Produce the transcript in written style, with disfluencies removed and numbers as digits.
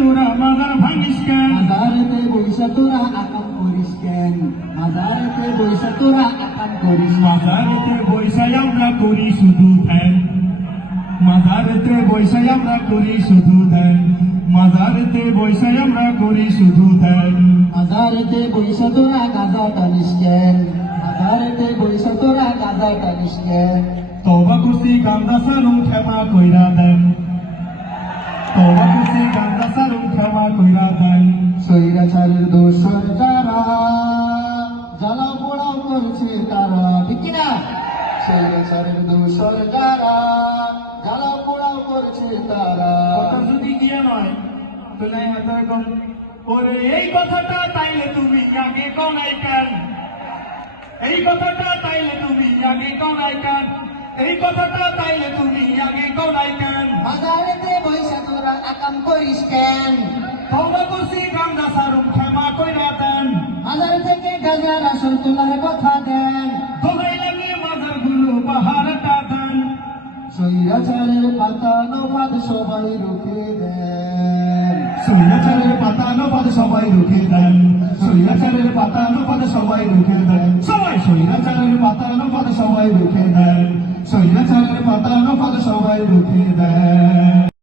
তোরা মাজার ভাঙিস কেন? মাজারেতে বইসা তোরা আকাম করিস কেন? মাজারেতে বইসা তোরা আকাম করিস। মাজারেতে বৈশাই আমরা করি শুধু ধ্যান, মাজারেতে বৈশাই আমরা করি শুধু ধ্যান, মাজারেতে বৈশাই আমরা করি শুধু ধ্যান। মাজারেতে বইসা তোরা গাঁজা টানিস কেন? মাজারেতে বইসা তোরা গাঁজা টানিস কেন? তওবা করছি গান্দা সারুম ক্ষমা কইরা দেন, তওবা করছি গান্দা সারুম ক্ষমা কইরা দেন। স্বৈরাচারের দোষর যারা জ্বালাও পোড়াও করছে তারা, ঠিক কিনা? স্বৈরাচারের দোষর যারা জ্বালাও পোড়াও করছে তারা। কথা যদি গিয়া নয় তো নাই হাতে কম ওরে এই কথাটা তাইলে তুমি আগে কোনাই কেন? এই কথাটা তাইলে তুমি আগে কোনাই কেন? এই কথাটা তাইলে তুমি আগে কোনাই কেন? মাজারেতে বইসা তোরা আকাম করিস কেন? তওবা করছি গান্দা সারুম ক্ষমা কইরা দেন। মাজার থেকে গাজার আসল তোলার কথা দেন। দোলাই লাগে মাজার গুলো পাহাড়টা দেন। স্বৈরাচারের পাতানো পাত সবাই রুখে দেন। স্বৈরাচারের পাতানো পাত সবাই রুখে দেন, স্বৈরাচারের পাতানো পাত সবাই রুখে দেন। সবাই স্বৈরাচারের পাতানো পাত সবাই রুখে দেন, স্বৈরাচারের পাতানো পাত সবাই রুখে দেন।